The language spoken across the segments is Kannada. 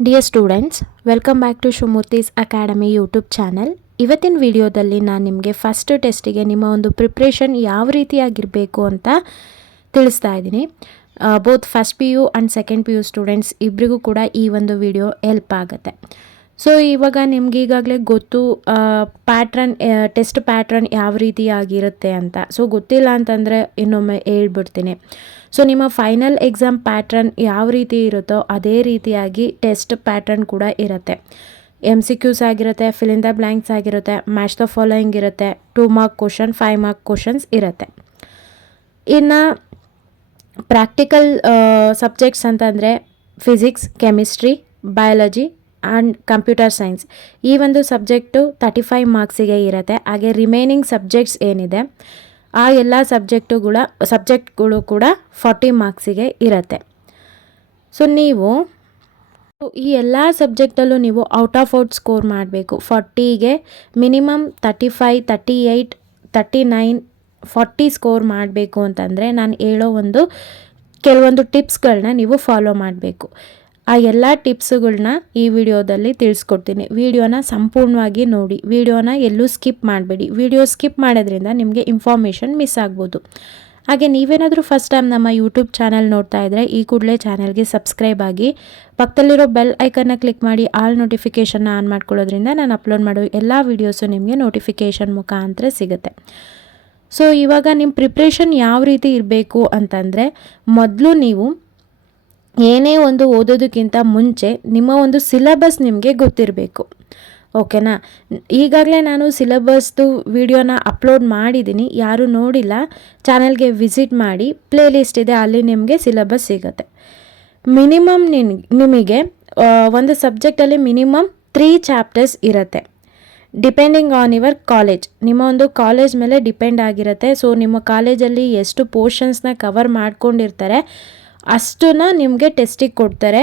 Dear students, welcome back to Shivamurthy's academy YouTube channel. ಇವತ್ತಿನ ವಿಡಿಯೋದಲ್ಲಿ ನಾನು ನಿಮಗೆ ಫಸ್ಟ್ ಟೆಸ್ಟಿಗೆ ನಿಮ್ಮ ಒಂದು ಪ್ರಿಪ್ರೇಷನ್ ಯಾವ ರೀತಿಯಾಗಿರಬೇಕು ಅಂತ ತಿಳಿಸ್ತಾ ಇದ್ದೀನಿ. Both first P you and second P U students ಇಬ್ಬರಿಗೂ ಕೂಡ ಈ ಒಂದು ವಿಡಿಯೋ ಹೆಲ್ಪ್ ಆಗುತ್ತೆ. ಸೊ ಇವಾಗ ನಿಮ್ಗೆ ಈಗಾಗಲೇ ಗೊತ್ತು ಪ್ಯಾಟ್ರನ್, ಟೆಸ್ಟ್ ಪ್ಯಾಟ್ರನ್ ಯಾವ ರೀತಿಯಾಗಿರುತ್ತೆ ಅಂತ. ಸೊ ಗೊತ್ತಿಲ್ಲ ಅಂತಂದರೆ ಇನ್ನೊಮ್ಮೆ ಹೇಳ್ಬಿಡ್ತೀನಿ. ಸೊ ನಿಮ್ಮ ಫೈನಲ್ ಎಕ್ಸಾಮ್ ಪ್ಯಾಟ್ರನ್ ಯಾವ ರೀತಿ ಇರುತ್ತೋ ಅದೇ ರೀತಿಯಾಗಿ ಟೆಸ್ಟ್ ಪ್ಯಾಟ್ರನ್ ಕೂಡ ಇರುತ್ತೆ. MCQs ಆಗಿರುತ್ತೆ, ಫಿಲ್ ಇನ್ ದ ಬ್ಲ್ಯಾಂಕ್ಸ್ ಆಗಿರುತ್ತೆ, ಮ್ಯಾಚ್ ದ ಫಾಲೋಯಿಂಗ್ ಇರುತ್ತೆ, 2 ಮಾರ್ಕ್ ಕ್ವಶನ್, 5 ಮಾರ್ಕ್ ಕ್ವಶನ್ಸ್ ಇರುತ್ತೆ. ಇನ್ನು ಪ್ರಾಕ್ಟಿಕಲ್ ಸಬ್ಜೆಕ್ಟ್ಸ್ ಅಂತಂದರೆ physics, chemistry, biology and computer science ಈ ಒಂದು ಸಬ್ಜೆಕ್ಟು 35 ಮಾರ್ಕ್ಸಿಗೆ ಇರುತ್ತೆ. ಹಾಗೆ ರಿಮೈನಿಂಗ್ ಸಬ್ಜೆಕ್ಟ್ಸ್ ಏನಿದೆ ಆ ಎಲ್ಲ ಸಬ್ಜೆಕ್ಟ್ಗಳು ಕೂಡ 40 ಮಾರ್ಕ್ಸಿಗೆ ಇರುತ್ತೆ. ಸೊ ನೀವು ಈ ಎಲ್ಲ ಸಬ್ಜೆಕ್ಟಲ್ಲೂ ನೀವು ಔಟ್ ಆಫ್ ಔಟ್ ಸ್ಕೋರ್ ಮಾಡಬೇಕು. 40ಗೆ ಮಿನಿಮಮ್ 35, 38, 39, 40 ಸ್ಕೋರ್ ಮಾಡಬೇಕು ಅಂತಂದರೆ ನಾನು ಹೇಳೋ ಕೆಲವೊಂದು ಟಿಪ್ಸ್ಗಳನ್ನ ನೀವು ಫಾಲೋ ಮಾಡಬೇಕು. ಆ ಎಲ್ಲ ಟಿಪ್ಸುಗಳನ್ನ ಈ ವಿಡಿಯೋದಲ್ಲಿ ತಿಳಿಸ್ಕೊಡ್ತೀನಿ. ವಿಡಿಯೋನ ಸಂಪೂರ್ಣವಾಗಿ ನೋಡಿ, ವಿಡಿಯೋನ ಎಲ್ಲೂ ಸ್ಕಿಪ್ ಮಾಡಬೇಡಿ. ವಿಡಿಯೋ ಸ್ಕಿಪ್ ಮಾಡೋದ್ರಿಂದ ನಿಮಗೆ ಇನ್ಫಾರ್ಮೇಷನ್ ಮಿಸ್ ಆಗ್ಬೋದು. ಹಾಗೆ ನೀವೇನಾದರೂ ಫಸ್ಟ್ ಟೈಮ್ ನಮ್ಮ ಯೂಟ್ಯೂಬ್ ಚಾನಲ್ ನೋಡ್ತಾ ಇದ್ದರೆ ಈ ಕೂಡಲೇ ಚಾನಲ್ಗೆ ಸಬ್ಸ್ಕ್ರೈಬ್ ಆಗಿ ಪಕ್ಕದಲ್ಲಿರೋ ಬೆಲ್ ಐಕನ್ನ ಕ್ಲಿಕ್ ಮಾಡಿ ಆಲ್ ನೋಟಿಫಿಕೇಷನ್ನ ಆನ್ ಮಾಡ್ಕೊಳ್ಳೋದ್ರಿಂದ ನಾನು ಅಪ್ಲೋಡ್ ಮಾಡೋ ಎಲ್ಲ ವೀಡಿಯೋಸು ನಿಮಗೆ ನೋಟಿಫಿಕೇಷನ್ ಮುಖಾಂತರ ಸಿಗುತ್ತೆ. ಸೊ ಇವಾಗ ನಿಮ್ಮ ಪ್ರಿಪ್ರೇಷನ್ ಯಾವ ರೀತಿ ಇರಬೇಕು ಅಂತಂದರೆ, ಮೊದಲು ನೀವು ಏನೇ ಒಂದು ಓದೋದಕ್ಕಿಂತ ಮುಂಚೆ ನಿಮ್ಮ ಒಂದು ಸಿಲೆಬಸ್ ನಿಮಗೆ ಗೊತ್ತಿರಬೇಕು. ಓಕೆನಾ? ಈಗಾಗಲೇ ನಾನು ಸಿಲೆಬಸ್ದು ವಿಡಿಯೋನ ಅಪ್ಲೋಡ್ ಮಾಡಿದ್ದೀನಿ. ಯಾರು ನೋಡಿಲ್ಲ ಚಾನಲ್ಗೆ ವಿಸಿಟ್ ಮಾಡಿ, ಪ್ಲೇ ಲಿಸ್ಟ್ ಇದೆ, ಅಲ್ಲಿ ನಿಮಗೆ ಸಿಲೆಬಸ್ ಸಿಗುತ್ತೆ. ಮಿನಿಮಮ್ ನಿಮಗೆ ಒಂದು ಸಬ್ಜೆಕ್ಟಲ್ಲಿ ಮಿನಿಮಮ್ 3 ಚಾಪ್ಟರ್ಸ್ ಇರುತ್ತೆ. ಡಿಪೆಂಡಿಂಗ್ ಆನ್ ಯುವರ್ ಕಾಲೇಜ್, ನಿಮ್ಮ ಒಂದು ಕಾಲೇಜ್ ಮೇಲೆ ಡಿಪೆಂಡ್ ಆಗಿರುತ್ತೆ. ಸೊ ನಿಮ್ಮ ಕಾಲೇಜಲ್ಲಿ ಎಷ್ಟು ಪೋರ್ಷನ್ಸ್ನ ಕವರ್ ಮಾಡ್ಕೊಂಡಿರ್ತಾರೆ ಅಷ್ಟನ್ನ ನಿಮಗೆ ಟೆಸ್ಟಿಗೆ ಕೊಡ್ತಾರೆ.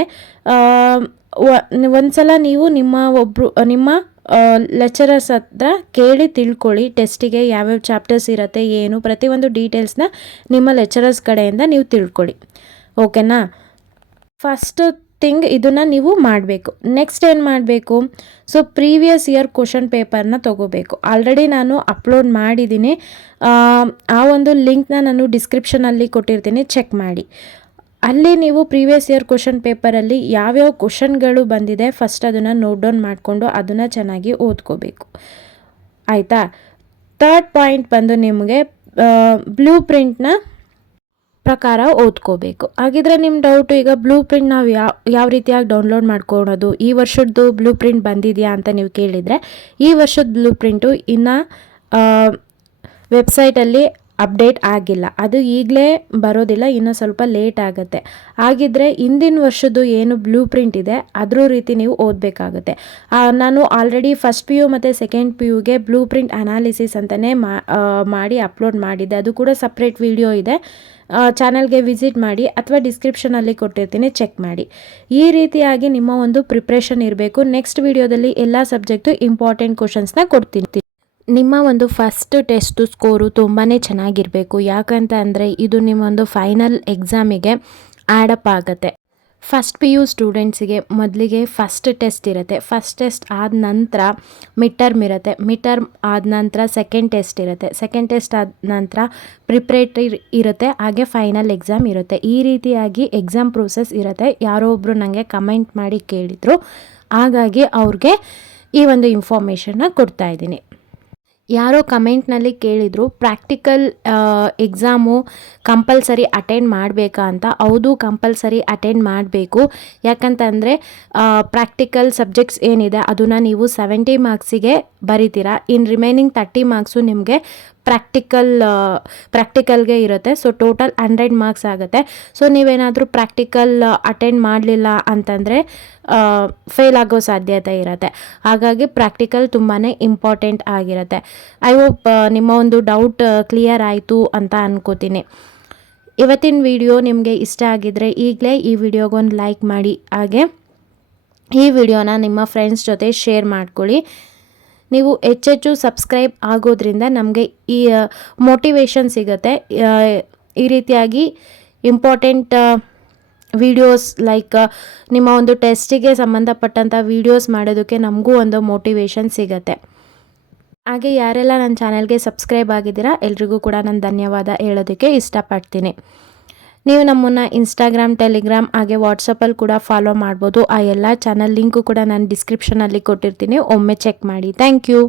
ಒಂದ್ಸಲ ನೀವು ನಿಮ್ಮ ಲೆಕ್ಚರರ್ಸ್ ಹತ್ರ ಕೇಳಿ ತಿಳ್ಕೊಳ್ಳಿ, ಟೆಸ್ಟಿಗೆ ಯಾವ್ಯಾವ ಚಾಪ್ಟರ್ಸ್ ಇರುತ್ತೆ ಏನು, ಪ್ರತಿಯೊಂದು ಡೀಟೇಲ್ಸ್ನ ನಿಮ್ಮ ಲೆಕ್ಚರರ್ಸ್ ಕಡೆಯಿಂದ ನೀವು ತಿಳ್ಕೊಳ್ಳಿ. ಓಕೆನಾ? ಫಸ್ಟ್ ಥಿಂಗ್ ಇದನ್ನು ನೀವು ಮಾಡಬೇಕು. ನೆಕ್ಸ್ಟ್ ಏನು ಮಾಡಬೇಕು? ಸೊ ಪ್ರೀವಿಯಸ್ ಇಯರ್ ಕ್ವಶನ್ ಪೇಪರ್ನ ತೊಗೋಬೇಕು. ಆಲ್ರೆಡಿ ನಾನು ಅಪ್ಲೋಡ್ ಮಾಡಿದ್ದೀನಿ. ಆ ಒಂದು ಲಿಂಕ್ನ ನಾನು ಡಿಸ್ಕ್ರಿಪ್ಷನಲ್ಲಿ ಕೊಟ್ಟಿರ್ತೀನಿ, ಚೆಕ್ ಮಾಡಿ. ಅಲ್ಲಿ ನೀವು ಪ್ರೀವಿಯಸ್ ಇಯರ್ ಕ್ವಶನ್ ಪೇಪರಲ್ಲಿ ಯಾವ್ಯಾವ ಕ್ವಶನ್ಗಳು ಬಂದಿದೆ ಫಸ್ಟ್ ಅದನ್ನು ನೋಟ್ ಡೌನ್ ಮಾಡಿಕೊಂಡು ಅದನ್ನು ಚೆನ್ನಾಗಿ ಓದ್ಕೋಬೇಕು. ಆಯಿತಾ? ಥರ್ಡ್ ಪಾಯಿಂಟ್ ಬಂದು ನಿಮಗೆ ಬ್ಲೂ ಪ್ರಿಂಟ್ನ ಪ್ರಕಾರ ಓದ್ಕೋಬೇಕು. ಹಾಗಿದ್ರೆ ನಿಮ್ಮ ಡೌಟು, ಈಗ ಬ್ಲೂ ಪ್ರಿಂಟ್ ನಾವು ಯಾವ ರೀತಿಯಾಗಿ ಡೌನ್ಲೋಡ್ ಮಾಡ್ಕೊಳೋದು, ಈ ವರ್ಷದ್ದು ಬ್ಲೂ ಪ್ರಿಂಟ್ ಬಂದಿದೆಯಾ ಅಂತ ನೀವು ಕೇಳಿದರೆ, ಈ ವರ್ಷದ ಬ್ಲೂ ಪ್ರಿಂಟು ಇನ್ನು ವೆಬ್ಸೈಟಲ್ಲಿ ಅಪ್ಡೇಟ್ ಆಗಿಲ್ಲ. ಅದು ಈಗಲೇ ಬರೋದಿಲ್ಲ, ಇನ್ನೂ ಸ್ವಲ್ಪ ಲೇಟ್ ಆಗುತ್ತೆ. ಹಾಗಿದ್ರೆ ಹಿಂದಿನ ವರ್ಷದ್ದು ಏನು ಬ್ಲೂ ಪ್ರಿಂಟ್ ಇದೆ ಅದ್ರ ರೀತಿ ನೀವು ಓದಬೇಕಾಗುತ್ತೆ. ನಾನು ಆಲ್ರೆಡಿ ಫಸ್ಟ್ ಪಿ ಯು ಮತ್ತು ಸೆಕೆಂಡ್ ಪಿ ಯುಗೆ ಬ್ಲೂ ಪ್ರಿಂಟ್ ಅನಾಲಿಸಿಸ್ ಅಂತಲೇ ಮಾಡಿ ಅಪ್ಲೋಡ್ ಮಾಡಿದ್ದೆ. ಅದು ಕೂಡ ಸಪ್ರೇಟ್ ವಿಡಿಯೋ ಇದೆ, ಚಾನಲ್ಗೆ ವಿಸಿಟ್ ಮಾಡಿ ಅಥವಾ ಡಿಸ್ಕ್ರಿಪ್ಷನಲ್ಲಿ ಕೊಟ್ಟಿರ್ತೀನಿ, ಚೆಕ್ ಮಾಡಿ. ಈ ರೀತಿಯಾಗಿ ನಿಮ್ಮ ಒಂದು ಪ್ರಿಪ್ರೇಷನ್ ಇರಬೇಕು. ನೆಕ್ಸ್ಟ್ ವಿಡಿಯೋದಲ್ಲಿ ಎಲ್ಲ ಸಬ್ಜೆಕ್ಟು ಇಂಪಾರ್ಟೆಂಟ್ ಕ್ವಶನ್ಸ್ನ ಕೊಡ್ತೀನಿ. ನಿಮ್ಮ ಒಂದು ಫಸ್ಟ್ ಟೆಸ್ಟು ಸ್ಕೋರು ತುಂಬಾ ಚೆನ್ನಾಗಿರಬೇಕು. ಯಾಕಂತ ಅಂದರೆ ಇದು ನಿಮ್ಮೊಂದು ಫೈನಲ್ ಎಕ್ಸಾಮಿಗೆ ಆ್ಯಡಪ್ ಆಗುತ್ತೆ. ಫಸ್ಟ್ ಪಿ ಯು ಸ್ಟೂಡೆಂಟ್ಸಿಗೆ ಮೊದಲಿಗೆ ಫಸ್ಟ್ ಟೆಸ್ಟ್ ಇರುತ್ತೆ. ಫಸ್ಟ್ ಟೆಸ್ಟ್ ಆದ ನಂತರ ಮಿಡ್ ಟರ್ಮ್ ಇರುತ್ತೆ. ಮಿಡ್ ಟರ್ಮ್ ಆದ ನಂತರ ಸೆಕೆಂಡ್ ಟೆಸ್ಟ್ ಇರುತ್ತೆ. ಸೆಕೆಂಡ್ ಟೆಸ್ಟ್ ಆದ ನಂತರ ಪ್ರಿಪ್ರೇಟರಿ ಇರುತ್ತೆ. ಹಾಗೆ ಫೈನಲ್ ಎಕ್ಸಾಮ್ ಇರುತ್ತೆ. ಈ ರೀತಿಯಾಗಿ ಎಕ್ಸಾಮ್ ಪ್ರೋಸೆಸ್ ಇರುತ್ತೆ. ಯಾರೋ ಒಬ್ಬರು ನನಗೆ ಕಮೆಂಟ್ ಮಾಡಿ ಕೇಳಿದರು, ಹಾಗಾಗಿ ಅವ್ರಿಗೆ ಈ ಒಂದು ಇನ್ಫಾರ್ಮೇಷನ್ನ ಕೊಡ್ತಾ ಇದ್ದೀನಿ. ಯಾರೋ ಕಮೆಂಟ್ನಲ್ಲಿ ಕೇಳಿದರು ಪ್ರಾಕ್ಟಿಕಲ್ ಎಕ್ಸಾಮು ಕಂಪಲ್ಸರಿ ಅಟೆಂಡ್ ಮಾಡಬೇಕಾ ಅಂತ. ಹೌದು, ಕಂಪಲ್ಸರಿ ಅಟೆಂಡ್ ಮಾಡಬೇಕು. ಯಾಕಂತಂದರೆ ಪ್ರಾಕ್ಟಿಕಲ್ ಸಬ್ಜೆಕ್ಟ್ಸ್ ಏನಿದೆ ಅದನ್ನು ನೀವು 70 ಮಾರ್ಕ್ಸಿಗೆ ಬರಿತೀರಾ. ಇನ್ನು ರಿಮೈನಿಂಗ್ 30 ಮಾರ್ಕ್ಸು ನಿಮಗೆ ಪ್ರಾಕ್ಟಿಕಲ್ಗೆ ಇರುತ್ತೆ. ಸೊ ಟೋಟಲ್ 100 ಮಾರ್ಕ್ಸ್ ಆಗುತ್ತೆ. ಸೊ ನೀವೇನಾದರೂ ಪ್ರಾಕ್ಟಿಕಲ್ ಅಟೆಂಡ್ ಮಾಡಲಿಲ್ಲ ಅಂತಂದರೆ ಫೇಲ್ ಆಗೋ ಸಾಧ್ಯತೆ ಇರುತ್ತೆ. ಹಾಗಾಗಿ ಪ್ರಾಕ್ಟಿಕಲ್ ತುಂಬಾ ಇಂಪಾರ್ಟೆಂಟ್ ಆಗಿರುತ್ತೆ. ಐ ಹೋಪ್ ನಿಮ್ಮ ಒಂದು ಡೌಟ್ ಕ್ಲಿಯರ್ ಆಯಿತು ಅಂತ ಅನ್ಕೋತೀನಿ. ಇವತ್ತಿನ ವಿಡಿಯೋ ನಿಮಗೆ ಇಷ್ಟ ಆಗಿದ್ದರೆ ಈಗಲೇ ಈ ವಿಡಿಯೋಗೊಂದು ಲೈಕ್ ಮಾಡಿ, ಹಾಗೆ ಈ ವಿಡಿಯೋನ ನಿಮ್ಮ ಫ್ರೆಂಡ್ಸ್ ಜೊತೆ ಶೇರ್ ಮಾಡ್ಕೊಳ್ಳಿ. ನೀವು ಹೆಚ್ಚೆಚ್ಚು ಸಬ್ಸ್ಕ್ರೈಬ್ ಆಗೋದ್ರಿಂದ ನಮಗೆ ಈ ಮೋಟಿವೇಶನ್ ಸಿಗುತ್ತೆ. ಈ ರೀತಿಯಾಗಿ ಇಂಪಾರ್ಟೆಂಟ್ ವೀಡಿಯೋಸ್ ಲೈಕ್ ನಿಮ್ಮ ಒಂದು ಟೆಸ್ಟಿಗೆ ಸಂಬಂಧಪಟ್ಟಂಥ ವೀಡಿಯೋಸ್ ಮಾಡೋದಕ್ಕೆ ನಮಗೂ ಒಂದು ಮೋಟಿವೇಶನ್ ಸಿಗುತ್ತೆ. ಹಾಗೆ ಯಾರೆಲ್ಲ ನನ್ನ ಚಾನಲ್ಗೆ ಸಬ್ಸ್ಕ್ರೈಬ್ ಆಗಿದ್ದೀರಾ ಎಲ್ರಿಗೂ ಕೂಡ ನಾನು ಧನ್ಯವಾದ ಹೇಳೋದಕ್ಕೆ ಇಷ್ಟಪಡ್ತೀನಿ. ನೀವು ನಮ್ಮನ್ನು ಇನ್ಸ್ಟಾಗ್ರಾಮ್, ಟೆಲಿಗ್ರಾಮ್ ಹಾಗೆ ವಾಟ್ಸಪ್ಪಲ್ಲಿ ಕೂಡ ಫಾಲೋ ಮಾಡ್ಬೋದು. ಆ ಎಲ್ಲ ಚಾನಲ್ ಲಿಂಕು ಕೂಡ ನಾನು ಡಿಸ್ಕ್ರಿಪ್ಷನಲ್ಲಿ ಕೊಟ್ಟಿರ್ತೀನಿ, ಒಮ್ಮೆ ಚೆಕ್ ಮಾಡಿ. Thank you.